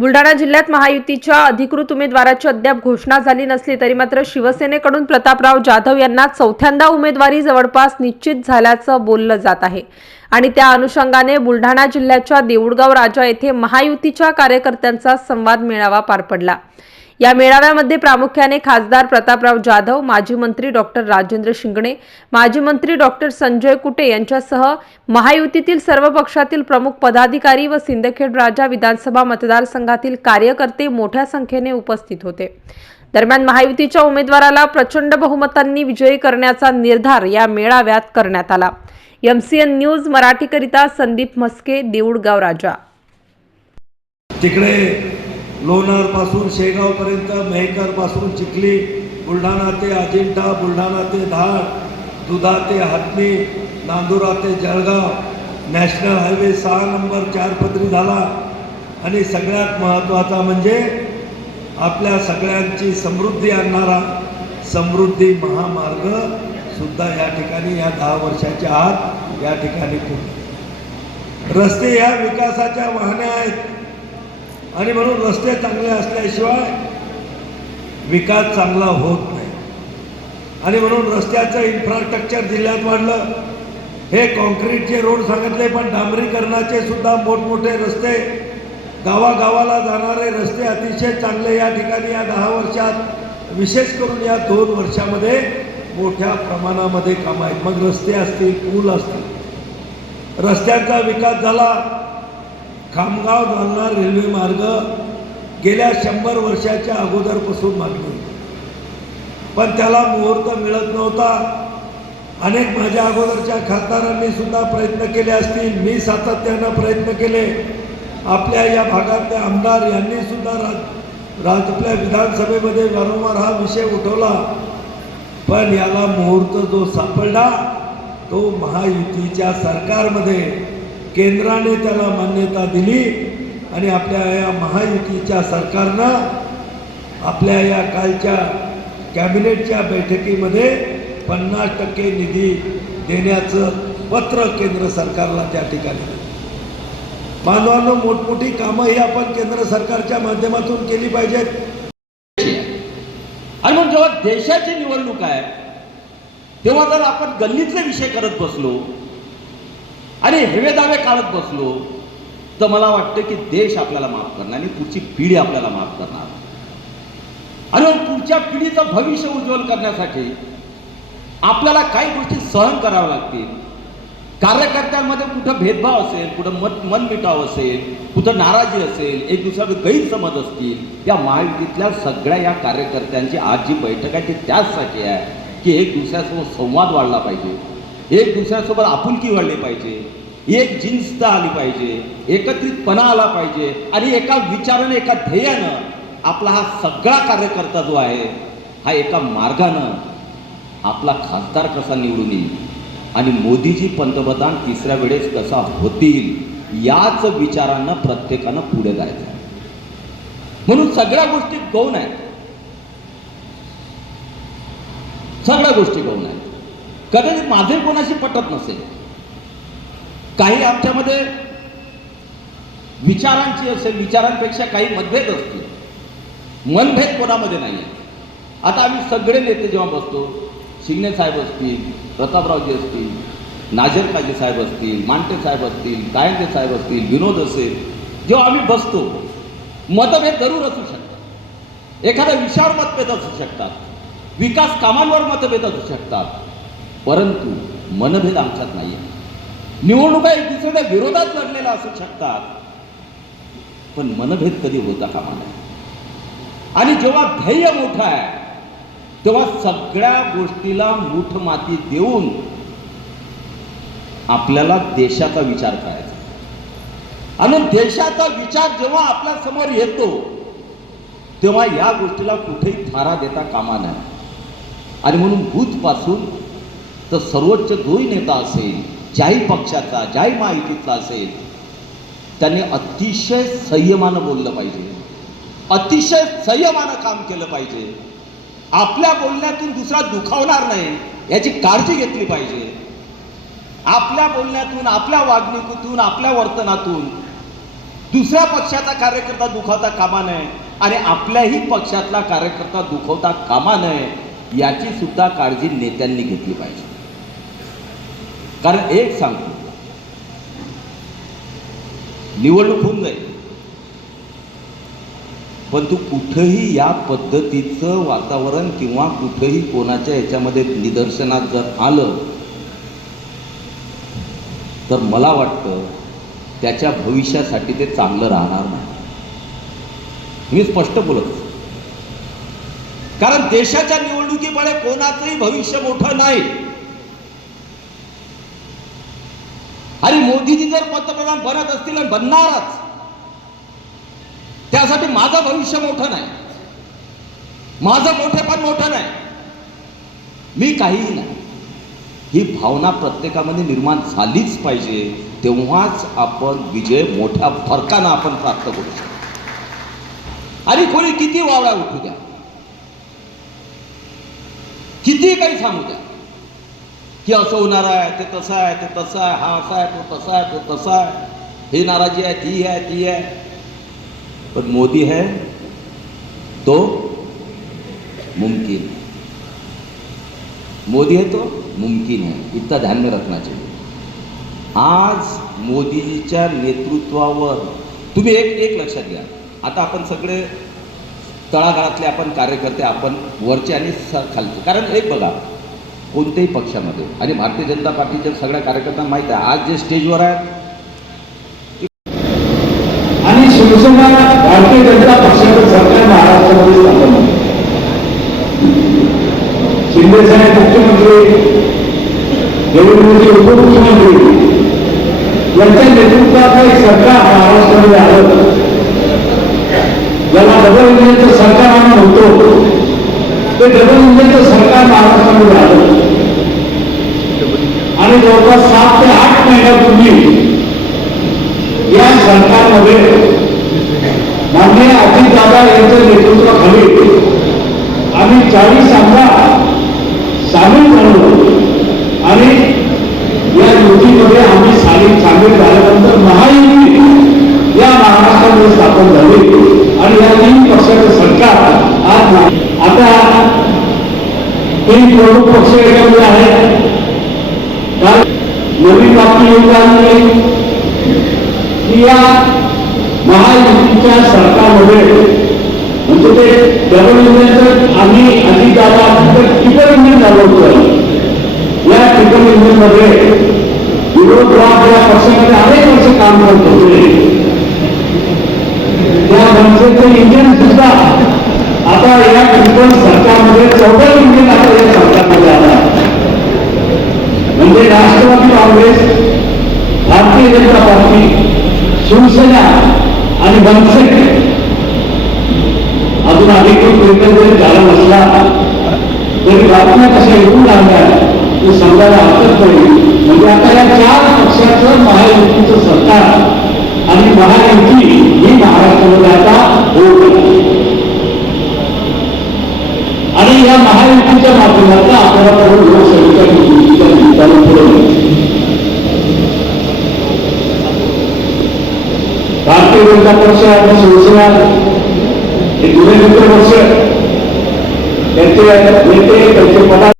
बुलढाणा जिल्ह्यात महायुतीच्या अधिकृत उमेदवाराची अद्याप घोषणा झाली नसली तरी मात्र शिवसेनेकडून प्रतापराव जाधव यांना चौथ्यांदा उमेदवारी जवळपास निश्चित झाल्याचं बोललं जात आहे आणि त्या अनुषंगाने बुलढाणा जिल्ह्याच्या देऊळगाव राजा येथे महायुतीच्या कार्यकर्त्यांचा संवाद मेळावा पार पडला। या मेळाव्यामध्ये प्रामुख्याने खासदार प्रतापराव जाधव, माजी मंत्री डॉक्टर राजेंद्र शिंगणे, माजी मंत्री डॉक्टर संजय कुटे यांच्यासह महायुतीतील सर्व पक्षातील प्रमुख पदाधिकारी व सिंदखेड राजा विधानसभा मतदारसंघातील कार्यकर्ते मोठ्या संख्येने उपस्थित होते। दरम्यान महायुतीच्या उमेदवाराला प्रचंड बहुमतांनी विजयी करण्याचा निर्धार या मेळाव्यात करण्यात आला। MCN news मराठीकरिता Sandeep Maske, Deulgaon Raja. तिकडे लोणार पासून शेगाव पर्यंत, मेहकर पासून चिखली, बुलढाणा ते अजिंठा, बुलढाणा ते धाड, दुधा ते हातनी, नांदुरा ते जळगाव, नॅशनल हायवे 6 नंबर 4 पदरी झाला। आणि सगळ्यात महत्त्वाचा म्हणजे आपल्या सगळ्यांची समृद्धी आणणारा समृद्धी महामार्ग सुद्धा या ठिकाणी या 10 वर्षाच्या आत या ठिकाणी पूर्ण। रस्ते या विकासाच्या वाहने आहेत आणि म्हणून रस्ते चांगले असल्याशिवाय विकास चांगला होत नाही आणि म्हणून रस्त्याचं इन्फ्रास्ट्रक्चर जिल्ह्यात वाढलं। हे कॉन्क्रीटचे रोड सांगितले, पण डांबरीकरणाचे सुद्धा मोठमोठे रस्ते, गावागावाला जाणारे रस्ते अतिशय चांगले या ठिकाणी या 10 वर्षात, विशेष करून या 2 वर्षामध्ये मोठ्या प्रमाणामध्ये काम आहेत। मग रस्ते असतील, पूल असतील, रस्त्यांचा विकास झाला। खामगाव जालना रेल्वे मार्ग गेल्या 100 वर्षाच्या अगोदरपासून मागणी, पण त्याला मुहूर्त मिळत नव्हता। अनेक माझ्या अगोदरच्या खासदारांनी सुद्धा प्रयत्न केले असतील, मी सातत्यानं प्रयत्न केले, आपल्या या भागातले आमदार यांनी सुद्धा आपल्या विधानसभेमध्ये वारंवार हा विषय उठवला, पण याला मुहूर्त जो सापडला तो महायुतीच्या सरकारमध्ये केंद्राने त्याला मान्यता दिली आणि आपल्या या महायुतीच्या सरकारनं आपल्या या कालच्या कॅबिनेटच्या बैठकीमध्ये 50% निधी देण्याचं पत्र केंद्र सरकारला त्या ठिकाणी। बांधवांनो, मोठमोठी कामं ही आपण केंद्र सरकारच्या माध्यमातून केली पाहिजेत। आणि मग जेव्हा देशाची निवडणूक आहे तेव्हा जर आपण गल्लीतले विषय करत बसलो आणि हेवे दावे काढत बसलो तर मला वाटतं की देश आपल्याला माफ करणार आणि पुढची पिढी आपल्याला माफ करणार। आणि पुढच्या पिढीचं भविष्य उज्ज्वल करण्यासाठी आपल्याला काही गोष्टी सहन कराव्या लागतील। कार्यकर्त्यांमध्ये कुठं भेदभाव असेल, कुठं मनमिटाव असेल, कुठं नाराजी असेल, एक दुसऱ्यावर गैरसमज असतील, या महायुतीतल्या सगळ्या या कार्यकर्त्यांची आज जी बैठक आहे ती त्याचसाठी आहे की एक दुसऱ्यासोबत संवाद वाढला पाहिजे, एक दुसऱ्यासोबत आपुलकी वाढली पाहिजे, एक जिन्सता आली पाहिजे, एकत्रितपणा आला पाहिजे आणि एका विचाराने, एका ध्येयानं आपला हा सगळा कार्यकर्ता जो आहे हा एका मार्गानं आपला खासदार कसा निवडून येईल आणि मोदीजी पंतप्रधान 3ऱ्या वेळेस कसा होतील याच विचारानं प्रत्येकानं पुढे जायचं। म्हणून सगळ्या गोष्टी गौण आहेत, सगळ्या गोष्टी गौण आहेत। कदाचित माझे कोणाशी पटत नसेल, काही आमच्यामध्ये विचारांची असेल, विचारांपेक्षा काही मतभेद असतील, मनभेद कोणामध्ये नाही आहे। आता आम्ही सगळे नेते जेव्हा बसतो, शिंगणे साहेब असतील, प्रतापरावजी असतील, नाझरकाजी साहेब असतील, मांटे साहेब असतील, कायंदे साहेब असतील, विनोद असेल, जेव्हा आम्ही बसतो मतभेद जरूर असू शकतात, एखाद्या विषयावर मतभेद असू शकतात, विकास कामांवर मतभेद असू शकतात, परंतु मनभेद आमच्यात नाही आहे। निवडणुका एक दुसऱ्याच्या विरोधात लढलेल्या असू शकतात, पण मनभेद कधी होता कामा नये। आणि जेव्हा ध्येय मोठं आहे तेव्हा सगळ्या गोष्टीला मूठ माती देऊन आपल्याला देशाचा विचार करायचा आणि देशाचा विचार जेव्हा आपल्या समोर येतो तेव्हा या गोष्टीला कुठेही थारा देता कामा नये। आणि म्हणून बूथपासून तर सर्वोच्च जोही नेता असेल, ज्याही पक्षाचा, ज्याही महायुतीचा असेल, त्यांनी अतिशय संयमानं बोललं पाहिजे, अतिशय संयमानं काम केलं पाहिजे, आपल्या बोलण्यातून दुसरा दुखावणार नाही याची काळजी घेतली पाहिजे। आपल्या बोलण्यातून, आपल्या वागणुकीतून, आपल्या वर्तनातून दुसऱ्या पक्षाचा कार्यकर्ता दुखावता कामा नये आणि आपल्याही पक्षातला कार्यकर्ता दुखवता कामा नये याची सुद्धा काळजी नेत्यांनी घेतली पाहिजे. कारण एक सांगतो, निवडणूक होऊन जाईल, पण तू कुठंही या पद्धतीचं वातावरण किंवा कुठंही कोणाच्या याच्यामध्ये निदर्शनात जर आलं तर मला वाटतं त्याच्या भविष्यासाठी ते चांगलं राहणार नाही. मी स्पष्ट बोलत असतो. कारण देशाच्या निवडणुकीमुळे कोणाचंही भविष्य मोठं नाही. आणि मोदीजी जर पंतप्रधान बनत असतील आणि बनणारच, त्यासाठी माझं भविष्य मोठं नाही, माझं मोठेपण मोठं नाही, मी काहीही नाही, ही भावना प्रत्येकामध्ये निर्माण झालीच पाहिजे. तेव्हाच आपण विजय मोठ्या फरकानं आपण प्राप्त करू शकतो. आणि कोणी किती वावडा उठू द्या, किती काही सांगू द्या की असं होणार आहे, ते तसं आहे, ते तसं आहे, हा असा आहे, तो तसा आहे, तो तसा आहे, ही नाराजी आहे, ती आहे, ती आहे, पण मोदी है तो मुमकिन, मोदी है तो मुमकिन है. इतना ध्यान में रखना चाहिए. आज मोदीजीच्या नेतृत्वावर तुम्ही एक लक्षात घ्या. आता आपण सगळे तळागाळातले आपण कार्यकर्ते, आपण वरचे आणि खालचे. कारण एक बघा, कोणत्याही पक्षामध्ये आणि भारतीय जनता पार्टीच्या सगळ्या कार्यकर्त्यांना माहीत आहे आज जे स्टेजवर आहेत आणि शिवसेना भारतीय जनता पक्षाचं सरकार महाराष्ट्रामध्ये स्थापन झालं. शिंदे साहेब मुख्यमंत्री, देवेंद्रजी उपमुख्यमंत्री यांच्या नेतृत्वात एक सरकार महाराष्ट्रामध्ये आलं, ज्याला डबल इंजिनचं सरकार आम्ही म्हणतो. ते डबल इंजिनचं सरकार महाराष्ट्रामध्ये आलं आणि जवळपास 7 ते 8 महिन्यापूर्वी या सरकारमध्ये माननीय अजितदादा यांच्या नेतृत्वाखाली आम्ही 40 आमदार सामील झालो आणि या युतीमध्ये आम्ही सामील झाल्यानंतर महायुती या महाराष्ट्रामध्ये स्थापन झाली आणि या 3 पक्षाचं सरकार आज आता 3 प्रमुख पक्ष याच्यामध्ये आहेत. नवीन बातमी येऊन आली की या महायुतीच्या सरकारमध्ये म्हणजे ते डबल इंजिनचं आम्ही अजितदादा ट्रिपल इंजिन झालं होतं. या ट्रिपल इंजिनमध्ये विरोधवाद या पक्षामध्ये अनेक वर्ष काम करत होते. त्या मनसेचं इंजिन सुद्धा आता या ट्रिपल सरकारमध्ये 14 इंजिन आता या सरकारमध्ये आला. म्हणजे राष्ट्रवादी काँग्रेस, भारतीय जनता पार्टी, शिवसेना आणि मनसे अजून अधिकृत निर्णय जरी झाला नसला तरी बातम्या कशा येऊन लागल्या ते समजायला हरकत नाही. म्हणजे आता या 4 पक्षाचं महायुतीचं सरकार आणि महायुती ही महाराष्ट्रामध्ये आता होत आहे. आणि या महायुतीच्या माध्यमातून आपल्याला पूर्ण लोकसभेच्या निवडणुकीच्या निमित्तानं पुढे भारतीय जनता पक्ष आणि शिवसेना हे जुने मित्र पक्ष, त्यांचे नेते, त्यांचे पदाधिकारी